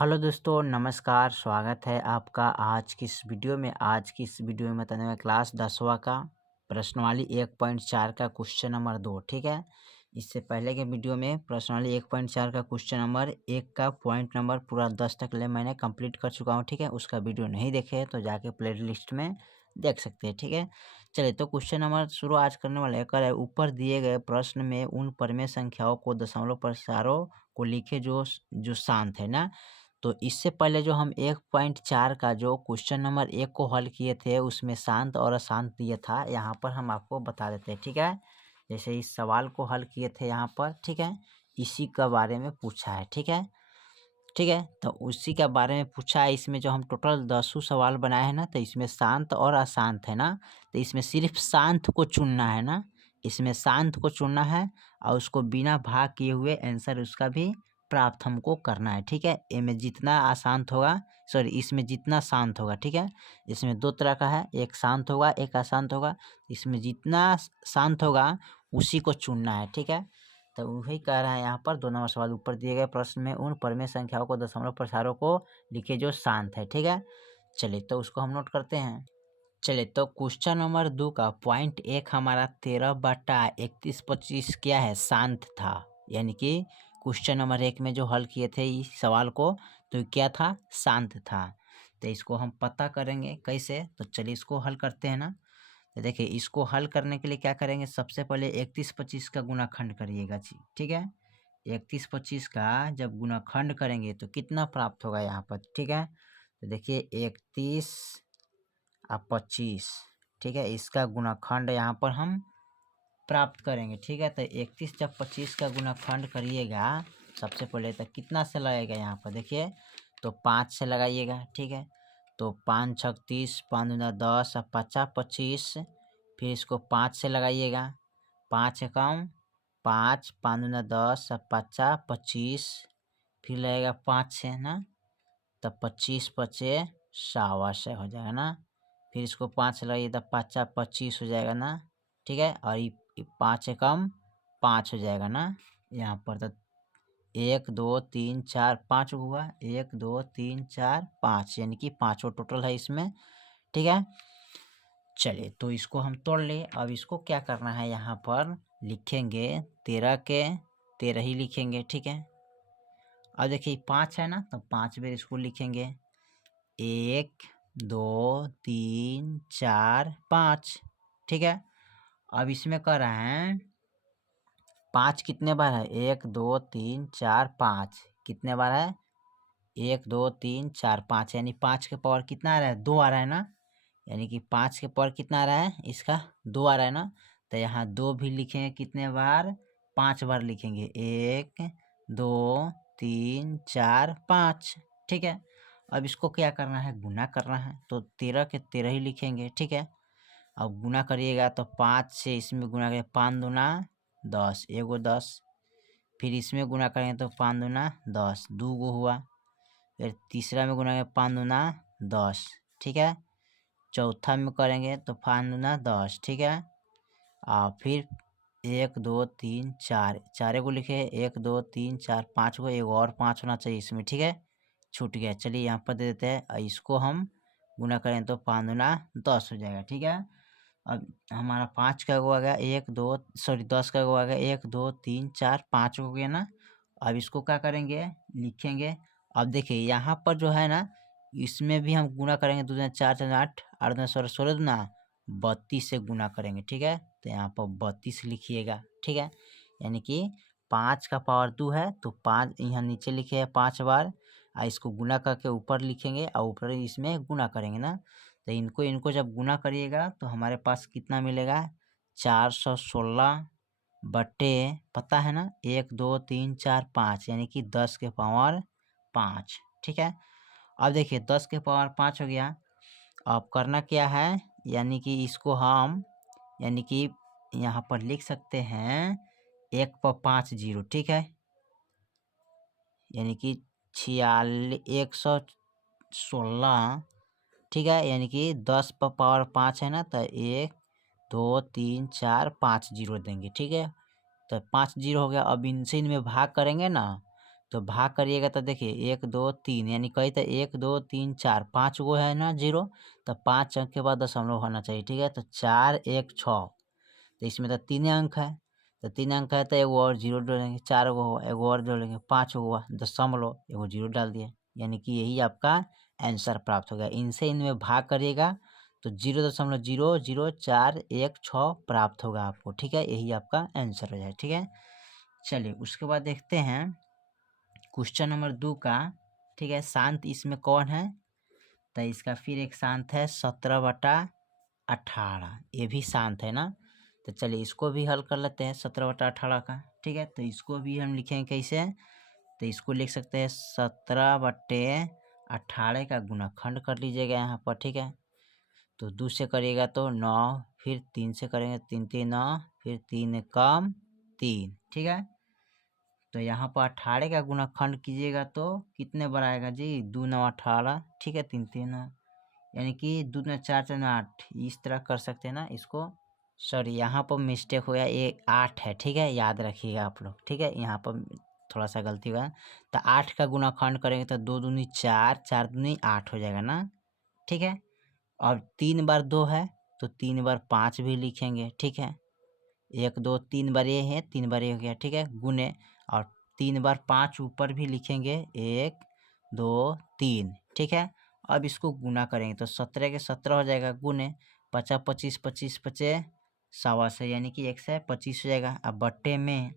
Hello दोस्तों, नमस्कार। स्वागत है आपका आज की इस वीडियो में। आज की इस वीडियो में बताने वाला क्लास 10वां का प्रश्नावली 1.4 का क्वेश्चन नंबर 2। ठीक है, इससे पहले के वीडियो में प्रश्नावली 1.4 का क्वेश्चन नंबर 1 का पॉइंट नंबर पूरा 10 तक ले मैंने कंप्लीट कर चुका हूँ। ठीक है, उसका वीडियो नहीं देखे तो जाके प्ले लिस्ट में देख सकते हैं। ठीक है, चलिए तो क्वेश्चन नंबर शुरू आज करने वाले है। ऊपर दिए गए प्रश्न में उन परमेय संख्याओं को दशमलव प्रसारों को लिखे जो जो शांत है ना। तो इससे पहले जो हम 1.4 का जो क्वेश्चन नंबर 1 को हल किए थे उसमें शांत और अशांत दिया था। यहाँ पर हम आपको बता देते हैं। ठीक है, जैसे इस सवाल को हल किए थे यहाँ पर। ठीक है, इसी का बारे में पूछा है। ठीक है, ठीक है, तो उसी के बारे में पूछा है। इसमें जो हम टोटल 10 सवाल बनाए हैं ना, तो इसमें शांत और अशांत है ना। तो इसमें सिर्फ शांत को चुनना है ना, इसमें शांत को चुनना है और उसको बिना भाग किए हुए आंसर उसका भी प्राप्त हमको करना है। ठीक है, इसमें जितना अशांत होगा, सॉरी इसमें जितना शांत होगा। ठीक है, इसमें दो तरह का है, एक शांत होगा एक अशांत होगा। इसमें जितना शांत होगा उसी को चुनना है। ठीक है, तो वही कह रहा है यहाँ पर 2 नंबर सवाल। ऊपर दिए गए प्रश्न में उन परमेय संख्याओं को दशमलव प्रसारों को लिखे जो शांत है। ठीक है, चलिए तो उसको हम नोट करते हैं। चलिए तो क्वेश्चन नंबर 2 का पॉइंट 1 हमारा 13/3125 क्या है, शांत था। यानी कि क्वेश्चन नंबर 1 में जो हल किए थे इस सवाल को, तो क्या था, शांत था। तो इसको हम पता करेंगे कैसे, तो चलिए इसको हल करते हैं ना। तो देखिए इसको हल करने के लिए क्या करेंगे, सबसे पहले 31-25 का गुणाखंड करिएगा जी। ठीक है, 31-25 का जब गुणाखंड करेंगे तो कितना प्राप्त होगा यहाँ पर। ठीक है, तो देखिए 31 और 25, ठीक है, इसका गुणाखंड यहाँ पर हम प्राप्त करेंगे। ठीक है, तो 31 जब 25 का गुणाखंड करिएगा सबसे पहले तो कितना से लगेगा यहाँ पर, देखिए तो 5 से लगाइएगा। ठीक है, तो 5 छक 30, 5 दूना 10 और 50 25। फिर इसको 5 से लगाइएगा, 5 एकम 5, 5 दूना 10 और 50 25। फिर लगेगा 5 से ना, तब 25 पचे 125 हो जाएगा ना। फिर इसको 5 से लगाइए तब 5 25 हो जाएगा ना। ठीक है, और ये 5 एकम 5 हो जाएगा ना। यहाँ पर तो 1 2 3 4 5 हुआ, 1 2 3 4 5, यानी कि 5 टोटल है इसमें। ठीक है, चलिए तो इसको हम तोड़ ले। अब इसको क्या करना है, यहाँ पर लिखेंगे 13 के 13 ही लिखेंगे। ठीक है, अब देखिए 5 है ना, तो 5 बार इसको लिखेंगे, 1 2 3 4 5। ठीक है, अब इसमें कर रहे हैं 5 कितने बार है, 1 2 3 4 5 कितने बार है, 1 2 3 4 5, यानी 5 के पावर कितना आ रहा है, 2 आ रहा है ना। यानी कि 5 के पावर कितना आ रहा है, इसका 2 आ रहा है ना। तो यहाँ 2 भी लिखेंगे कितने बार, 5 बार लिखेंगे, 1 2 3 4 5। ठीक है, अब इसको क्या करना है, गुना करना है, तो 13 के 13 ही लिखेंगे। ठीक है, अब गुना करिएगा तो 5 से इसमें गुना करिए, 5 दूना 10, एगो 10। फिर इसमें गुना करेंगे तो 5 दूना 10, 2 गो हुआ। फिर तीसरा में गुना करेंगे 5 दूना 10। ठीक है, चौथा में करेंगे तो 5 दूना 10। ठीक है, फिर 1 2 3 4, चारे को लिखे, 1 2 3 4 5 को, एक और 5 होना चाहिए इसमें। ठीक है, छूट गया, चलिए यहाँ पर दे देते हैं। इसको हम गुना करें तो 5 दूना 10 हो जाएगा। ठीक है, अब हमारा 5 का गो आ गया, 1 2 सॉरी 10 का गो आ गया, 1 2 3 4 5 हो गया ना। अब इसको क्या करेंगे, लिखेंगे। अब देखिए यहाँ पर जो है ना, इसमें भी हम गुना करेंगे, 2 दूना 4 4 8, 8 दूना 16, 16 दूना 32 से गुना करेंगे। ठीक है, तो यहाँ पर 32 लिखिएगा। ठीक है, यानी कि 5 का पावर 2 है तो 5 यहाँ नीचे लिखे है 5 बार, और इसको गुना करके ऊपर लिखेंगे और ऊपर इसमें गुना करेंगे ना। तो इनको इनको जब गुना करिएगा तो हमारे पास कितना मिलेगा, 416 बटे, पता है ना, 1 2 3 4 5, यानी कि 10 के पावर 5। ठीक है, अब देखिए 10 के पावर 5 हो गया। अब करना क्या है, यानी कि इसको हम, यानी कि यहाँ पर लिख सकते हैं 1 पर 5 जीरो। ठीक है, यानी कि 116। ठीक है, यानी कि 10 पर पावर 5 है ना, तो 1 2 3 4 5 जीरो देंगे। ठीक है, तो 5 जीरो हो गया। अब इनसे इनमें भाग करेंगे ना, तो भाग करिएगा तो देखिए 1 2 3 यानी कही तो 1 2 3 4 5 गो है ना जीरो, तो 5 अंक के बाद दशमलव होना चाहिए। ठीक है, तो 4 1 6, तो इसमें तो 3 अंक है, तो 3 अंक है तो एगो और जीरो जोड़ेंगे, 4 गो हुआ, एगो और जोड़ेंगे, 5 गो हुआ, दशमलव एगो जीरो डाल दिया, यानी कि यही आपका आंसर प्राप्त हो गया। इनसे इनमें भाग करिएगा तो 0.000416 प्राप्त होगा आपको। ठीक है, यही आपका आंसर हो जाए। ठीक है, चलिए उसके बाद देखते हैं क्वेश्चन नंबर 2 का। ठीक है, शांत इसमें कौन है, तो इसका फिर एक शांत है 17/18, ये भी शांत है ना। तो चलिए इसको भी हल कर लेते हैं 17/18 का। ठीक है, तो इसको भी हम लिखेंगे कैसे, तो इसको लिख सकते हैं 17/18 का गुणनखंड कर लीजिएगा यहाँ पर। ठीक है, तो 2 से करिएगा तो 9, फिर 3 से करेंगे 3 3 9, फिर 3 कम 3। ठीक है, तो यहाँ पर 18 का गुणनखंड कीजिएगा तो कितने बार आएगा जी, 2 9 18। ठीक है, 3 3 यानी कि 2 9 4 4 8, इस तरह कर सकते हैं ना इसको। सॉरी, यहाँ पर मिस्टेक हो गया, ये 8 है। ठीक है, याद रखिएगा आप लोग। ठीक है, यहाँ पर थोड़ा सा गलती हुआ, तो 8 का गुणनखंड करेंगे तो 2 दूनी 4, 4 दूनी 8 हो जाएगा ना। ठीक है, और 3 बार 2 है तो 3 बार 5 भी लिखेंगे। ठीक है, 1 2 3 बार ये है, 3 बार ये हो गया। ठीक है, गुने, और 3 बार 5 ऊपर भी लिखेंगे, 1 2 3। ठीक है, अब इसको गुना करेंगे तो 17 के 17 हो जाएगा, गुने 50 25 25 25 125, यानी कि 125 हो जाएगा। अब बट्टे में,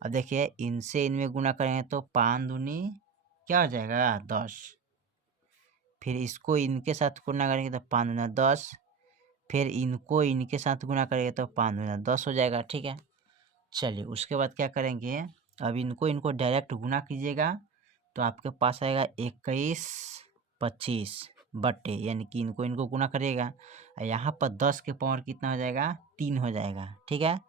अब देखिए इनसे इनमें गुना करेंगे तो 5 दूनी क्या हो जाएगा, 10। फिर इसको इनके साथ गुना करेंगे तो 5 दूना 10, फिर इनको इनके साथ गुना करेंगे तो 5 दूना 10 हो जाएगा। ठीक है, चलिए उसके बाद क्या करेंगे, अब इनको इनको डायरेक्ट गुना कीजिएगा तो आपके पास आएगा 21 25 बट्टे, यानी कि इनको इनको गुना करिएगा, यहाँ पर 10 के पावर कितना हो जाएगा, 3 हो जाएगा। ठीक है,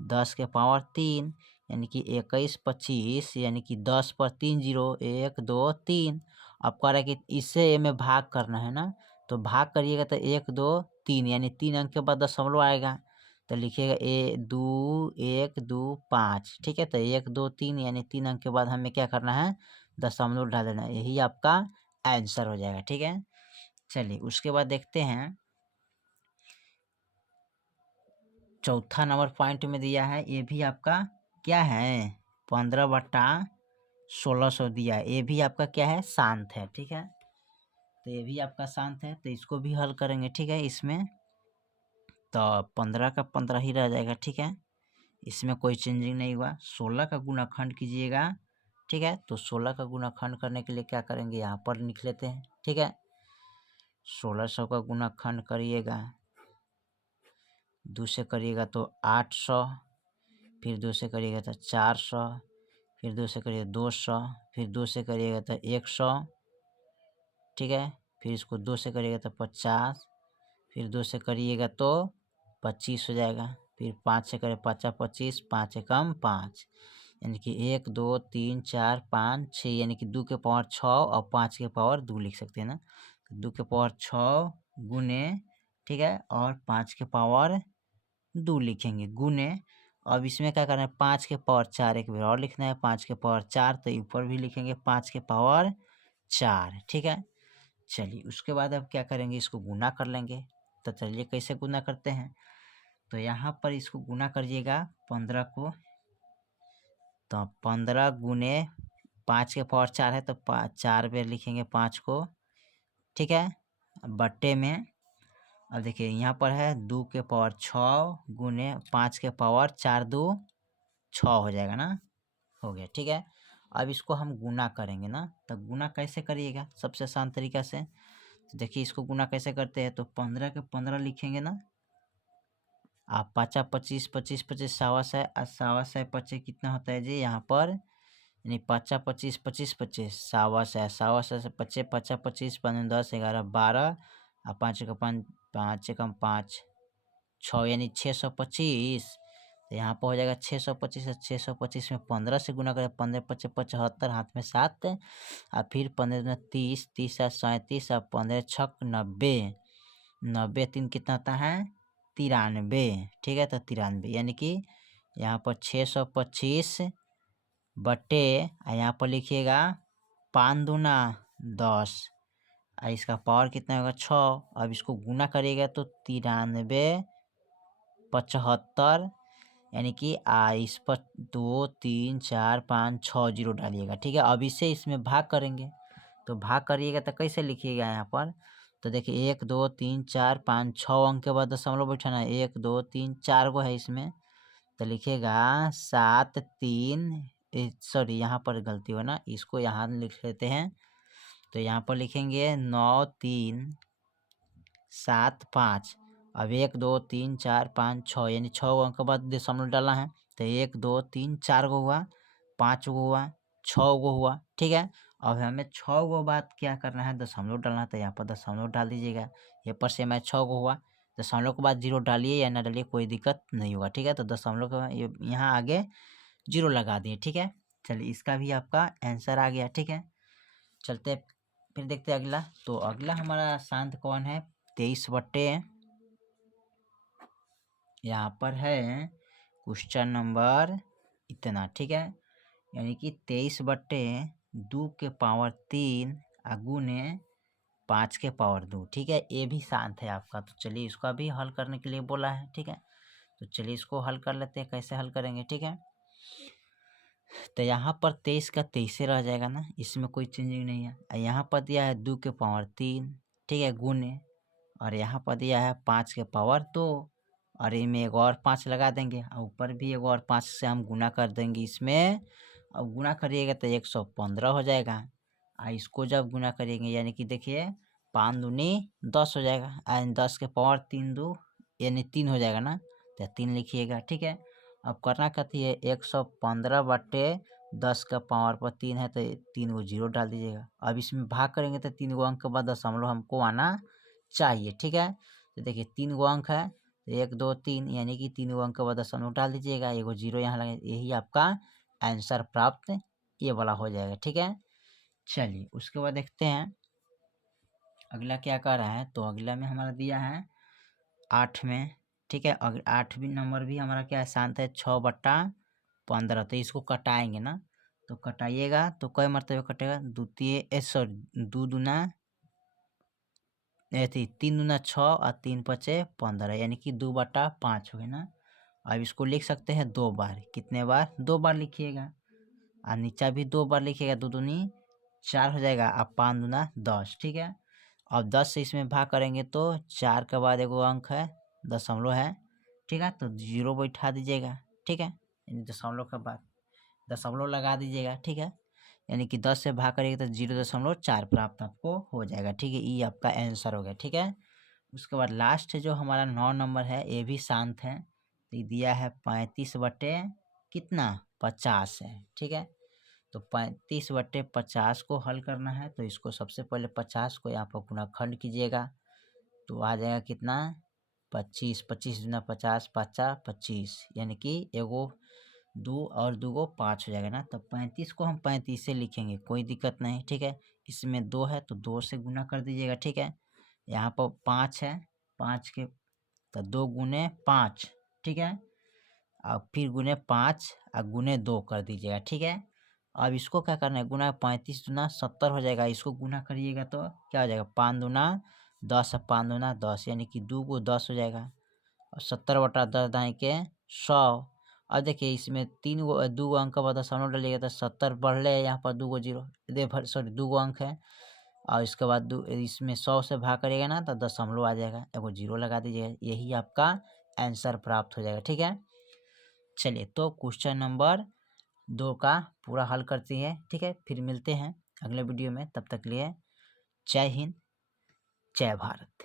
10 के पावर 3, यानी कि 21 25, यानी कि 10 पर 3 जीरो, 1 2 3। अब कह रहा है कि इससे ये में भाग करना है ना, तो भाग करिएगा तो 1 2 3, यानी 3 अंक के बाद दशमलव आएगा, तो लिखिएगा 1 2 5। ठीक है, तो 1 2 3 यानी 3 अंक के बाद हमें क्या करना है, दशमलव डाल देना है, यही आपका आंसर हो जाएगा। ठीक है, चलिए उसके बाद देखते हैं चौथा नंबर पॉइंट में दिया है, ये भी आपका क्या है, 15/1600 दिया है, ये भी आपका क्या है, शांत है। ठीक है, तो ये भी आपका शांत है, तो इसको भी हल करेंगे। ठीक है, इसमें तो 15 का 15 ही रह जाएगा। ठीक है, इसमें कोई चेंजिंग नहीं हुआ। 16 का गुणनखंड कीजिएगा। ठीक है, तो 16 का गुणनखंड करने के लिए क्या करेंगे, यहाँ पर लिख लेते हैं। ठीक है, 1600 का गुणनखंड करिएगा, 2 से करिएगा तो 800, फिर 2 से करिएगा तो 400, फिर 2 से करिएगा 200, फिर 2 से करिएगा तो 100। ठीक है, फिर इसको 2 से करिएगा तो 50, फिर 2 से करिएगा तो 25 हो जाएगा, फिर 5 से करें 5 25, 5 एकम 5, यानी कि 1 2 3 4 5 6, यानी कि 2 के पावर 6 और 5 के पावर 2 लिख सकते हैं ना। 2 के पावर 6 गुने, ठीक है, और 5 के पावर 2 लिखेंगे, गुने। अब इसमें क्या करना है, 5 के पावर 4 एक बार और लिखना है, 5 के पावर 4, तो ऊपर भी लिखेंगे 5 के पावर 4। ठीक है, चलिए उसके बाद अब क्या करेंगे, इसको गुना कर लेंगे। तो चलिए कैसे गुना करते हैं, तो यहाँ पर इसको गुना करिएगा 15 को, तो 15 गुने 5 के पावर 4 है तो 4 बार लिखेंगे 5 को। ठीक है, बट्टे में, अब देखिए यहाँ पर है 2 के पावर 6 गुने 5 के पावर 4 2 6 हो जाएगा ना, हो गया। ठीक है, अब इसको हम गुना करेंगे ना, तो गुना कैसे करिएगा, सबसे आसान तरीका से। तो देखिए इसको गुना कैसे करते हैं, तो 15 के 15 लिखेंगे ना, आप 5 25 25 25 125 है, और 125 25 कितना होता है जी यहाँ पर, यानी 5 25 25 25 125 है, 125 से 25 5 25 5 10 11 12, और 5 का 5 5 एकम 5 6, यानी 625। तो यहाँ पर हो जाएगा 625 है, 625 में 15 से गुना करें, 15 25 75, हाथ में 7, और फिर 15 में 30 30 है 37, और 15 छक 90, 90 3 कितना होता है, 93। ठीक है, तो 93, यानी कि यहाँ पर 625 बटे यहाँ पर लिखिएगा 5 दूना 10 इसका पावर कितना होगा 6। अब इसको गुना करिएगा तो 93 75 यानी कि इस पर 2 3 4 5 6 जीरो डालिएगा। ठीक है, अब इसे इसमें भाग करेंगे तो भाग करिएगा तो कैसे लिखिएगा यहाँ पर। तो देखिए 1 2 3 4 5 6 अंक के बाद दशमलव बैठाना है। 1 2 3 4 गो है इसमें तो लिखिएगा 7 3 सॉरी यहाँ पर गलती हो ना, इसको यहाँ लिख लेते हैं। तो यहाँ पर लिखेंगे 9 3 7 5। अब 1 2 3 4 5 6 यानी 6 अंक के बाद दशमलव डालना है। तो 1 2 3 4 गो हुआ, 5 गो हुआ, 6 गो हुआ। ठीक है, अब हमें 6 गो बाद क्या करना है, दशमलव डालना है। तो यहाँ पर दशमलव डाल दीजिएगा। ये पर से मैं 6 गो हुआ, दशमलव के बाद जीरो डालिए या ना डालिए कोई दिक्कत नहीं होगा। ठीक है, तो दशमलव के यहाँ आगे जीरो लगा दिए। ठीक है, चलिए इसका भी आपका आंसर आ गया। ठीक है, चलते फिर देखते अगला। तो अगला हमारा शांत कौन है, 23 बटे यहाँ पर है क्वेश्चन नंबर इतना। ठीक है, यानी कि 23 बटे 2 के पावर 3 गुने 5 के पावर 2। ठीक है, ये भी शांत है आपका। तो चलिए इसका भी हल करने के लिए बोला है। ठीक है, तो चलिए इसको हल कर लेते हैं, कैसे हल करेंगे। ठीक है, तो यहाँ पर 23 का 23 रह जाएगा ना, इसमें कोई चेंजिंग नहीं है। यहाँ पर दिया है 2 के पावर 3, ठीक है, गुने, और यहाँ पर दिया है 5 के पावर 2, और इनमें एक और 5 लगा देंगे और ऊपर भी एक और 5 से हम गुना कर देंगे इसमें। अब गुना करिएगा तो 115 हो जाएगा। इसको जब गुना करेंगे यानी कि देखिए 5 दूनी 10 हो जाएगा, 10 के पावर 3 2 यानी 3 हो जाएगा ना, तो 3 लिखिएगा। ठीक है, अब करना कथी है, 115 बटे 10 का पावर पर 3 है तो 3 गो जीरो डाल दीजिएगा। अब इसमें भाग करेंगे तो 3 गो अंक के बाद दशमलव हमको आना चाहिए। ठीक है, तो देखिए 3 गो अंक है, 1 2 3 यानी कि 3 गो अंक के बाद दशमलव डाल दीजिएगा, एगो जीरो यहाँ लगे, यही आपका आंसर प्राप्त ये वाला हो जाएगा। ठीक है, चलिए उसके बाद देखते हैं अगला क्या कर रहा है। तो अगला में हमारा दिया है 8 में। ठीक है, अगर 8वीं नंबर भी हमारा क्या है, शांत है, 6 बट्टा 15। तो इसको कटाएंगे ना, तो कटाइएगा तो कई मरतबे कटेगा, द्वितीय सॉरी 2 दूना 3 दूना 6 और 3 पचे 15 यानी कि 2 बट्टा 5 हो गया ना। अब इसको लिख सकते हैं 2 बार, कितने बार, 2 बार लिखिएगा, और नीचा भी 2 बार लिखिएगा, 2 दूनी 4 हो जाएगा, अब 5 दूना 10। ठीक है, अब 10 से इसमें भाग करेंगे तो 4 के बाद एगो अंक है, दशमलव है। ठीक है, तो जीरो बैठा दीजिएगा। ठीक है, यानी दशमलव के बाद दशमलव लगा दीजिएगा। ठीक है, यानी कि 10 से भाग करिएगा तो 0.4 प्राप्त आपको हो जाएगा। ठीक है, ये आपका आंसर हो गया। ठीक है, उसके बाद लास्ट जो हमारा 9 नंबर है, ये भी शांत है। तो ये दिया है 35 बटे कितना 50 है। ठीक है, तो 35 बटे 50 को हल करना है। तो इसको सबसे पहले 50 को यहाँ पर गुणाखंड कीजिएगा तो आ जाएगा कितना 25, 25 दूना 50, 50 25 यानी कि एगो 2 और 2 गो 5 हो जाएगा ना। तो 35 को हम 35 से लिखेंगे, कोई दिक्कत नहीं। ठीक है, इसमें 2 है तो 2 से गुना कर दीजिएगा। ठीक है, यहाँ पर 5 है, 5 के तो 2 गुने 5। ठीक है, अब फिर गुने 5 और गुने 2 कर दीजिएगा। ठीक है, अब इसको क्या करना है, गुना 35 दूना 70 हो जाएगा, इसको गुना करिएगा तो क्या हो जाएगा, 5 दूना 10 और 5 दूना 10 यानी कि 2 को 10 हो जाएगा, और 70 बटा 10 दाएँ के 100। अब देखिए इसमें 2 गो अंक का बाद दशमलव डालिएगा तो 70 बढ़ रहे यहाँ पर 2 गो जीरो सॉरी 2 गो अंक है, और इसके बाद इसमें 100 से भाग करिएगा ना तो दशमलव आ जाएगा, एगो जीरो लगा दीजिएगा, यही आपका आंसर प्राप्त हो जाएगा। ठीक है, चलिए तो क्वेश्चन नंबर 2 का पूरा हल करते हैं। ठीक है, फिर मिलते हैं अगले वीडियो में, तब तक लिए जय हिंद जय भारत।